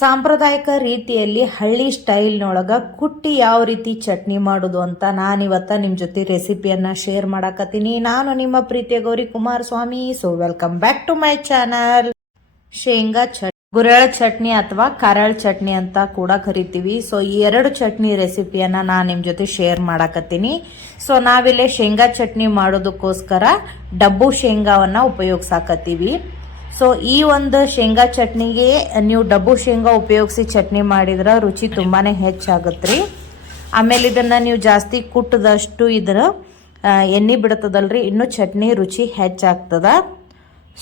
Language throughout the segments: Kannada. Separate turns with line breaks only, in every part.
ಸಾಂಪ್ರದಾಯಿಕ ರೀತಿಯಲ್ಲಿ ಹಳ್ಳಿ ಸ್ಟೈಲ್ನೊಳಗೆ ಕುಟ್ಟಿ ಯಾವ ರೀತಿ ಚಟ್ನಿ ಮಾಡೋದು ಅಂತ ನಾನಿವತ್ತ ನಿಮ್ಮ ಜೊತೆ ರೆಸಿಪಿಯನ್ನು ಶೇರ್ ಮಾಡಾಕತ್ತೀನಿ. ನಾನು ನಿಮ್ಮ ಪ್ರೀತಿಯ Gowri Kumaraswamy so welcome back to my channel ಶೇಂಗಾ ಚಟ್ ಗುರೆಳ ಚಟ್ನಿ ಅಥವಾ ಕರಳ್ ಚಟ್ನಿ ಅಂತ ಕೂಡ ಕರಿತೀವಿ. ಸೊ ಈ ಎರಡು ಚಟ್ನಿ ರೆಸಿಪಿಯನ್ನ ನಾನು ನಿಮ್ಮ ಜೊತೆ ಶೇರ್ ಮಾಡಾಕತ್ತೀನಿ. ಸೊ ನಾವಿಲ್ಲೇ ಶೇಂಗಾ ಚಟ್ನಿ ಮಾಡೋದಕ್ಕೋಸ್ಕರ ಡಬ್ಬು ಶೇಂಗಾವನ್ನ ಉಪಯೋಗಿಸಾಕತ್ತೀವಿ. ಸೊ ಈ ಒಂದು ಶೇಂಗಾ ಚಟ್ನಿಗೆ ನೀವು ಡಬ್ಬು ಶೇಂಗಾ ಉಪಯೋಗಿಸಿ ಚಟ್ನಿ ಮಾಡಿದ್ರೆ ರುಚಿ ತುಂಬಾನೇ ಹೆಚ್ಚಾಗತ್ರಿ. ಆಮೇಲೆ ಇದನ್ನ ನೀವು ಜಾಸ್ತಿ ಕುಟ್ಟದಷ್ಟು ಇದ್ರ ಎಣ್ಣೆ ಬಿಡ್ತದಲ್ರಿ ಇನ್ನು ಚಟ್ನಿ ರುಚಿ ಹೆಚ್ಚಾಗ್ತದ.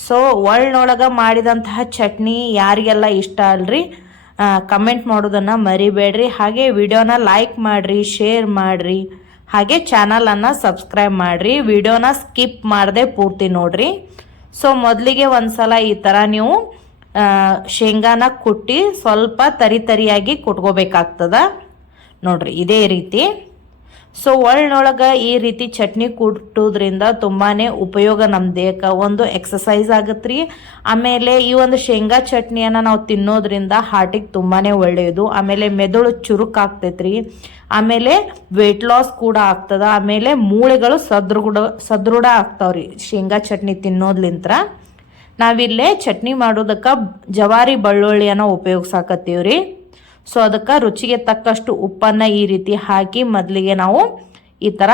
ಸೊ ಒಳ್ನೊಳಗೆ ಮಾಡಿದಂತಹ ಚಟ್ನಿ ಯಾರಿಗೆಲ್ಲ ಇಷ್ಟ ಅಲ್ರಿ ಕಮೆಂಟ್ ಮಾಡೋದನ್ನ ಮರಿಬೇಡ್ರಿ. ಹಾಗೆ ವಿಡಿಯೋನ ಲೈಕ್ ಮಾಡ್ರಿ ಶೇರ್ ಮಾಡ್ರಿ. ಹಾಗೆ ಚಾನಲನ್ನು ಸಬ್ಸ್ಕ್ರೈಬ್ ಮಾಡ್ರಿ. ವಿಡಿಯೋನ ಸ್ಕಿಪ್ ಮಾಡದೆ ಪೂರ್ತಿ ನೋಡ್ರಿ. ಸೊ ಮೊದಲಿಗೆ ಒಂದ್ಸಲ ಈ ಥರ ನೀವು ಶೇಂಗಾನ ಕುಟ್ಟಿ ಸ್ವಲ್ಪ ತರಿ ತರಿಯಾಗಿ ಕುಟ್ಕೋಬೇಕಾಗ್ತದ. ನೋಡ್ರಿ, ಇದೇ ರೀತಿ. ಸೊ ಒಳ್ಳೊಳಗ ಈ ರೀತಿ ಚಟ್ನಿ ಕುಟ್ಟೋದ್ರಿಂದ ತುಂಬಾನೇ ಉಪಯೋಗ ನಮ್ಮ ದೇಹಕ್ಕೆ. ಒಂದು ಎಕ್ಸಸೈಸ್ ಆಗತ್ರಿ. ಆಮೇಲೆ ಈ ಒಂದು ಶೇಂಗಾ ಚಟ್ನಿಯನ್ನ ನಾವು ತಿನ್ನೋದ್ರಿಂದ ಹಾರ್ಟಿಗೆ ತುಂಬಾನೇ ಒಳ್ಳೆಯದು. ಆಮೇಲೆ ಮೆದುಳು ಚುರುಕ್ ಆಗ್ತೈತ್ರಿ. ಆಮೇಲೆ ವೆಯ್ಟ್ ಲಾಸ್ ಕೂಡ ಆಗ್ತದ. ಆಮೇಲೆ ಮೂಳೆಗಳು ಸದೃಢ ಸದೃಢ ಆಗ್ತಾವ್ರಿ ಶೇಂಗಾ ಚಟ್ನಿ ತಿನ್ನೋದ್ಲಿಂತ್ರ. ನಾವಿಲ್ಲೇ ಚಟ್ನಿ ಮಾಡೋದಕ್ಕೆ ಜವಾರಿ ಬೆಳ್ಳುಳ್ಳಿಯನ್ನ ಉಪಯೋಗಿಸಾಕತ್ತೀವ್ರಿ. ಸೊ ಅದಕ್ಕೆ ರುಚಿಗೆ ತಕ್ಕಷ್ಟು ಉಪ್ಪನ್ನು ಈ ರೀತಿ ಹಾಕಿ ಮೊದಲಿಗೆ ನಾವು ಈ ಥರ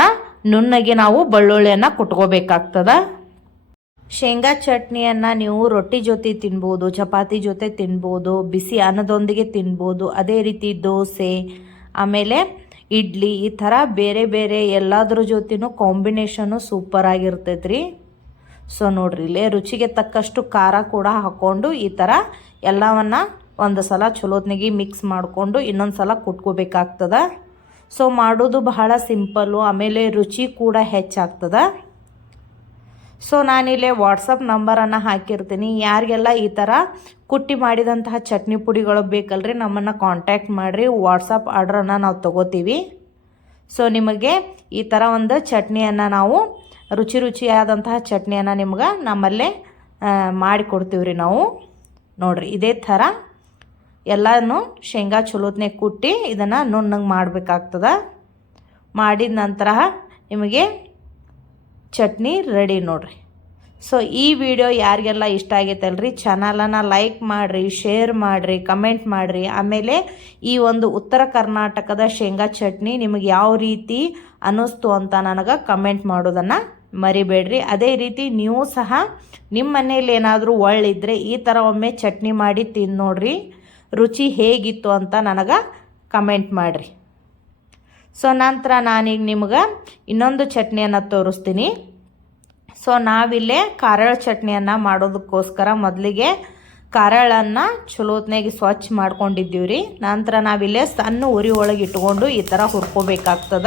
ನುಣ್ಣಗೆ ನಾವು ಬೆಳ್ಳುಳ್ಳಿಯನ್ನು ಕುಟ್ಕೋಬೇಕಾಗ್ತದ. ಶೇಂಗಾ ಚಟ್ನಿಯನ್ನು ನೀವು ರೊಟ್ಟಿ ಜೊತೆ ತಿನ್ಬೋದು, ಚಪಾತಿ ಜೊತೆ ತಿನ್ಬೋದು, ಬಿಸಿ ಅನ್ನದೊಂದಿಗೆ ತಿನ್ಬೋದು, ಅದೇ ರೀತಿ ದೋಸೆ, ಆಮೇಲೆ ಇಡ್ಲಿ ಈ ಥರ ಬೇರೆ ಬೇರೆ ಎಲ್ಲದ್ರ ಜೊತೆನೂ ಕಾಂಬಿನೇಷನು ಸೂಪರ್ ಆಗಿರ್ತೈತ್ರಿ. ಸೊ ನೋಡ್ರಿ ಇಲ್ಲೇ ರುಚಿಗೆ ತಕ್ಕಷ್ಟು ಖಾರ ಕೂಡ ಹಾಕ್ಕೊಂಡು ಈ ಥರ ಎಲ್ಲವನ್ನ ಒಂದು ಸಲ ಚಲೋತ್ನಿಗೆ ಮಿಕ್ಸ್ ಮಾಡಿಕೊಂಡು ಇನ್ನೊಂದು ಸಲ ಕುಟ್ಕೋಬೇಕಾಗ್ತದೆ. ಸೊ ಮಾಡೋದು ಬಹಳ ಸಿಂಪಲ್ಲು ಆಮೇಲೆ ರುಚಿ ಕೂಡ ಹೆಚ್ಚಾಗ್ತದೆ. ಸೊ ನಾನಿಲ್ಲಿ ವಾಟ್ಸಪ್ ನಂಬರನ್ನು ಹಾಕಿರ್ತೀನಿ. ಯಾರಿಗೆಲ್ಲ ಈ ಥರ ಕುಟ್ಟಿ ಮಾಡಿದಂತಹ ಚಟ್ನಿ ಪುಡಿಗಳು ಬೇಕಲ್ರಿ, ನಮ್ಮನ್ನು ಕಾಂಟ್ಯಾಕ್ಟ್ ಮಾಡಿರಿ. ವಾಟ್ಸಪ್ ಆರ್ಡ್ರನ್ನು ನಾವು ತಗೋತೀವಿ. ಸೊ ನಿಮಗೆ ಈ ಥರ ಒಂದು ಚಟ್ನಿಯನ್ನು ನಾವು, ರುಚಿ ರುಚಿಯಾದಂತಹ ಚಟ್ನಿಯನ್ನು ನಿಮ್ಗೆ ನಮ್ಮಲ್ಲೇ ಮಾಡಿಕೊಡ್ತೀವಿ ರೀ ನಾವು. ನೋಡಿರಿ, ಇದೇ ಥರ ಎಲ್ಲನೂ ಶೇಂಗಾ ಚಲೋತ್ನೆ ಕುಟ್ಟಿ ಇದನ್ನು ನುಣ್ಣಗೆ ಮಾಡಬೇಕಾಗ್ತದ. ಮಾಡಿದ ನಂತರ ನಿಮಗೆ ಚಟ್ನಿ ರೆಡಿ ನೋಡ್ರಿ. ಸೊ ಈ ವಿಡಿಯೋ ಯಾರಿಗೆಲ್ಲ ಇಷ್ಟ ಆಗೈತಲ್ರಿ, ಚಾನಲನ್ನು ಲೈಕ್ ಮಾಡಿರಿ ಶೇರ್ ಮಾಡಿರಿ ಕಮೆಂಟ್ ಮಾಡಿರಿ. ಆಮೇಲೆ ಈ ಒಂದು ಉತ್ತರ ಕರ್ನಾಟಕದ ಶೇಂಗಾ ಚಟ್ನಿ ನಿಮಗೆ ಯಾವ ರೀತಿ ಅನ್ನಿಸ್ತು ಅಂತ ನನಗೆ ಕಮೆಂಟ್ ಮಾಡೋದನ್ನು ಮರಿಬೇಡ್ರಿ. ಅದೇ ರೀತಿ ನೀವು ಸಹ ನಿಮ್ಮ ಮನೇಲಿ ಏನಾದರೂ ಒಳ್ಳಿದ್ರೆ ಈ ಥರ ಒಮ್ಮೆ ಚಟ್ನಿ ಮಾಡಿ ತಿಂದು ನೋಡ್ರಿ. ರುಚಿ ಹೇಗಿತ್ತು ಅಂತ ನನಗೆ ಕಮೆಂಟ್ ಮಾಡಿರಿ. ಸೊ ನಂತರ ನಾನೀಗ ನಿಮ್ಗೆ ಇನ್ನೊಂದು ಚಟ್ನಿಯನ್ನು ತೋರಿಸ್ತೀನಿ. ಸೊ ನಾವಿಲ್ಲೇ ಕಾರಳ ಚಟ್ನಿಯನ್ನು ಮಾಡೋದಕ್ಕೋಸ್ಕರ ಮೊದಲಿಗೆ ಕಾರಳನ್ನು ಚಲೋತ್ನಾಗಿ ಸ್ವಚ್ಛ ಮಾಡ್ಕೊಂಡಿದ್ದೀವಿ ರೀ ನಂತರ ನಾವಿಲ್ಲೇ ಸಣ್ಣ ಉರಿ ಒಳಗೆ ಇಟ್ಕೊಂಡು ಈ ಥರ ಹುರ್ಕೋಬೇಕಾಗ್ತದ.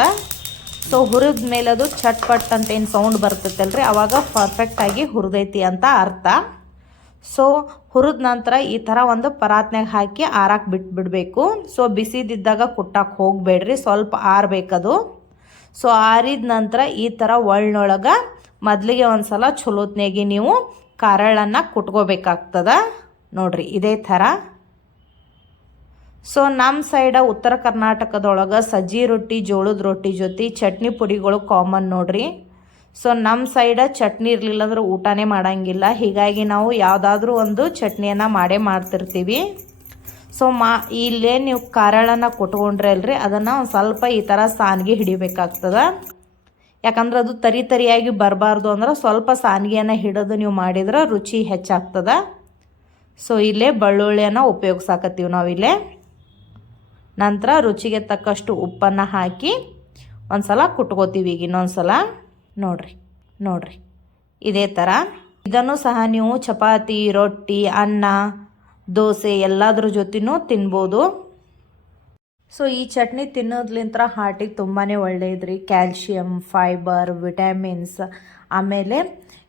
ಸೊ ಹುರಿದ ಮೇಲೆ ಅದು ಚಟ್ಪಟ್ ಅಂತ ಏನು ಸೌಂಡ್ ಬರ್ತೈತಲ್ರಿ? ಅವಾಗ ಪರ್ಫೆಕ್ಟಾಗಿ ಹುರಿದೈತಿ ಅಂತ ಅರ್ಥ. ಸೊ ಹುರಿದ ನಂತರ ಈ ಥರ ಒಂದು ಪರಾತ್ನಾಗ ಹಾಕಿ ಆರಾಕ್ ಬಿಟ್ಬಿಡಬೇಕು ಸೊ ಬಿಸಿದಿದ್ದಾಗ ಕುಟ್ಟಕ್ಕೆ ಹೋಗಬೇಡ್ರಿ. ಸ್ವಲ್ಪ ಆರಬೇಕದು. ಸೊ ಆರಿದ ನಂತರ ಈ ಥರ ಒಳ್ಳೊಳಗೆ ಮೊದಲಿಗೆ ಒಂದು ಸಲ ಚಲೋತ್ನಾಗಿ ನೀವು ಕಾರಳನ್ನು ಕುಟ್ಕೋಬೇಕಾಗ್ತದ. ನೋಡ್ರಿ, ಇದೇ ಥರ. ಸೊ ನಮ್ಮ ಸೈಡ ಉತ್ತರ ಕರ್ನಾಟಕದೊಳಗೆ ಸಜ್ಜಿ ರೊಟ್ಟಿ, ಜೋಳದ ರೊಟ್ಟಿ ಜೊತೆ ಚಟ್ನಿ ಪುಡಿಗಳು ಕಾಮನ್ ನೋಡ್ರಿ. ಸೊ ನಮ್ಮ ಸೈಡ ಚಟ್ನಿ ಇರಲಿಲ್ಲ ಅಂದ್ರೆ ಊಟನೇ ಮಾಡೋಂಗಿಲ್ಲ. ಹೀಗಾಗಿ ನಾವು ಯಾವುದಾದ್ರೂ ಒಂದು ಚಟ್ನಿಯನ್ನು ಮಾಡೇ ಮಾಡ್ತಿರ್ತೀವಿ. ಸೊ ಮಾ, ಇಲ್ಲೇ ನೀವು ಕಾರಳನ್ನು ಕೊಟ್ಕೊಂಡ್ರೆ ಅಲ್ರಿ, ಅದನ್ನು ಒಂದು ಸ್ವಲ್ಪ ಈ ಥರ ಸಾನ್ಗೆ ಹಿಡಿಬೇಕಾಗ್ತದೆ. ಯಾಕಂದ್ರೆ ಅದು ತರಿ ತರಿಯಾಗಿ ಬರಬಾರ್ದು ಅಂದ್ರೆ ಸ್ವಲ್ಪ ಸಾನ್ಗೆಯನ್ನು ಹಿಡಿದು ನೀವು ಮಾಡಿದ್ರೆ ರುಚಿ ಹೆಚ್ಚಾಗ್ತದೆ. ಸೊ ಇಲ್ಲೇ ಬೆಳ್ಳುಳ್ಳಿಯನ್ನು ಉಪಯೋಗಿಸಾಕತ್ತೀವಿ ನಾವಿಲ್ಲೇ ನಂತರ ರುಚಿಗೆ ತಕ್ಕಷ್ಟು ಉಪ್ಪನ್ನು ಹಾಕಿ ಒಂದು ಸಲ ಕುಟ್ಕೋತೀವಿ ಈಗ ಇನ್ನೊಂದು ಸಲ ನೋಡ್ರಿ ನೋಡ್ರಿ. ಇದೇ ಥರ ಇದನ್ನು ಸಹ ನೀವು ಚಪಾತಿ, ರೊಟ್ಟಿ, ಅನ್ನ, ದೋಸೆ ಎಲ್ಲದ್ರ ಜೊತೆನೂ ತಿನ್ಬೋದು. ಸೊ ಈ ಚಟ್ನಿ ತಿನ್ನೋದ್ಲಿಂತ ಹಾರ್ಟಿಗೆ ತುಂಬಾ ಒಳ್ಳೆಯದ್ರಿ ಕ್ಯಾಲ್ಶಿಯಮ್ ಫೈಬರ್ ವಿಟಮಿನ್ಸ್ ಆಮೇಲೆ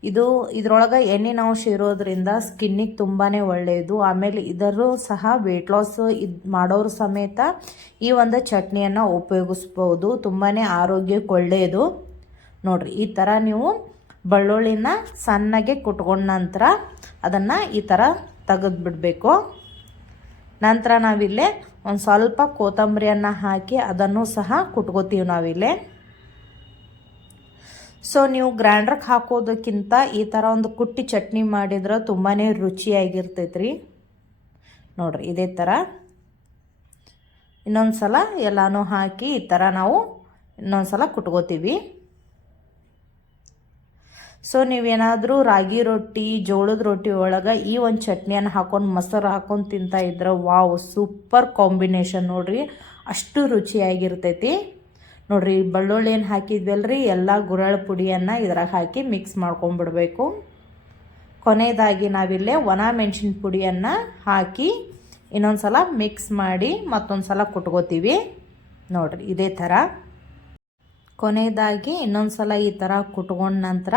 ಇದು ಇದರೊಳಗೆ ಎಣ್ಣಿನ ಅಂಶ ಇರೋದ್ರಿಂದ ಸ್ಕಿನ್ನಿಗೆ ತುಂಬಾ ಒಳ್ಳೆಯದು ಆಮೇಲೆ ಇದರೂ ಸಹ ವೆಯ್ಟ್ ಲಾಸ್ ಇದು ಮಾಡೋರು ಸಮೇತ ಈ ಒಂದು ಚಟ್ನಿಯನ್ನು ಉಪಯೋಗಿಸ್ಬೋದು. ತುಂಬಾ ಆರೋಗ್ಯಕ್ಕೆ ಒಳ್ಳೆಯದು ನೋಡ್ರಿ, ಈ ಥರ ನೀವು ಬೆಳ್ಳುಳ್ಳಿನ ಸಣ್ಣಗೆ ಕುಟ್ಕೊಂಡ ನಂತರ ಅದನ್ನು ಈ ಥರ ತೆಗೆದು ಬಿಡಬೇಕು. ನಂತರ ನಾವಿಲ್ಲೇ ಒಂದು ಸ್ವಲ್ಪ ಕೊತ್ತಂಬರಿಯನ್ನು ಹಾಕಿ ಅದನ್ನು ಸಹ ಕುಟ್ಕೋತೀವಿ ನಾವಿಲ್ಲೇ. ಸೊ ನೀವು ಗ್ರೈಂಡ್ರಿಗೆ ಹಾಕೋದಕ್ಕಿಂತ ಈ ಥರ ಒಂದು ಕುಟ್ಟಿ ಚಟ್ನಿ ಮಾಡಿದ್ರೆ ತುಂಬಾ ರುಚಿಯಾಗಿರ್ತೈತ್ರಿ. ನೋಡ್ರಿ, ಇದೇ ಥರ ಇನ್ನೊಂದು ಸಲ ಎಲ್ಲನೂ ಹಾಕಿ ಈ ಥರ ನಾವು ಇನ್ನೊಂದು ಸಲ ಕುಟ್ಕೋತೀವಿ. ಸೊ ನೀವೇನಾದರೂ ರಾಗಿ ರೊಟ್ಟಿ, ಜೋಳದ ರೊಟ್ಟಿ ಒಳಗೆ ಈ ಒಂದು ಚಟ್ನಿಯನ್ನು ಹಾಕೊಂಡು ಮೊಸರು ಹಾಕೊಂಡು ತಿಂತಾ ಇದ್ರೆ ವಾವ್ ಸೂಪರ್ ಕಾಂಬಿನೇಷನ್ ನೋಡ್ರಿ. ಅಷ್ಟು ರುಚಿಯಾಗಿರ್ತೈತಿ. ನೋಡ್ರಿ, ಬೆಳ್ಳುಳ್ಳಿ ಏನು ಹಾಕಿದ್ವಲ್ರಿ? ಎಲ್ಲ ಗುರಳ್ ಪುಡಿಯನ್ನು ಇದ್ರಾಗ ಹಾಕಿ ಮಿಕ್ಸ್ ಮಾಡ್ಕೊಂಡ್ಬಿಡ್ಬೇಕು ಕೊನೆಯದಾಗಿ ನಾವಿಲ್ಲೇ ಒಣ ಮೆಣಸಿನ ಪುಡಿಯನ್ನು ಹಾಕಿ ಇನ್ನೊಂದು ಸಲ ಮಿಕ್ಸ್ ಮಾಡಿ ಮತ್ತೊಂದು ಸಲ ಕುಟ್ಕೋತೀವಿ. ನೋಡ್ರಿ, ಇದೇ ಥರ. ಕೊನೆಯದಾಗಿ ಇನ್ನೊಂದು ಸಲ ಈ ಥರ ಕುಟ್ಕೊಂಡ ನಂತರ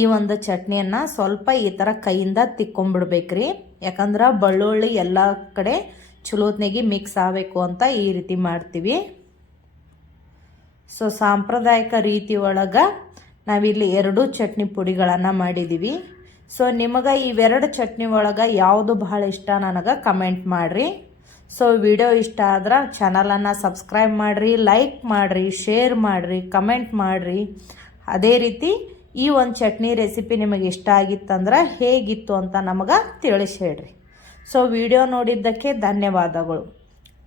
ಈ ಒಂದು ಚಟ್ನಿಯನ್ನು ಸ್ವಲ್ಪ ಈ ಥರ ಕೈಯಿಂದ ತಿಕ್ಕೊಂಬಿಡ್ಬೇಕ್ರಿ ಯಾಕಂದ್ರೆ ಬೆಳ್ಳುಳ್ಳಿ ಎಲ್ಲ ಕಡೆ ಚಲೋತ್ನಾಗಿ ಮಿಕ್ಸ್ ಆಗಬೇಕು ಅಂತ ಈ ರೀತಿ ಮಾಡ್ತೀವಿ. ಸೊ ಸಾಂಪ್ರದಾಯಿಕ ರೀತಿ ಒಳಗೆ ನಾವಿಲ್ಲಿ ಎರಡು ಚಟ್ನಿ ಪುಡಿಗಳನ್ನು ಮಾಡಿದ್ದೀವಿ ಸೊ ನಿಮಗೆ ಇವೆರಡು ಚಟ್ನಿ ಒಳಗೆ ಯಾವುದು ಬಹಳ ಇಷ್ಟ ನನಗೆ ಕಮೆಂಟ್ ಮಾಡಿರಿ. ಸೊ ವಿಡಿಯೋ ಇಷ್ಟ ಆದ್ರೆ ಚಾನಲನ್ನು ಸಬ್ಸ್ಕ್ರೈಬ್ ಮಾಡಿರಿ, ಲೈಕ್ ಮಾಡಿರಿ, ಶೇರ್ ಮಾಡಿರಿ, ಕಮೆಂಟ್ ಮಾಡಿರಿ. ಅದೇ ರೀತಿ ಈ ಒಂದು ಚಟ್ನಿ ರೆಸಿಪಿ ನಿಮಗೆ ಇಷ್ಟ ಆಗಿತ್ತಂದ್ರೆ ಹೇಗಿತ್ತು ಅಂತ ನಮಗೆ ತಿಳಿಸಿ ಹೇಳ್ರಿ. ಸೊ ವಿಡಿಯೋ ನೋಡಿದ್ದಕ್ಕೆ ಧನ್ಯವಾದಗಳು.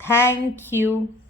Thank you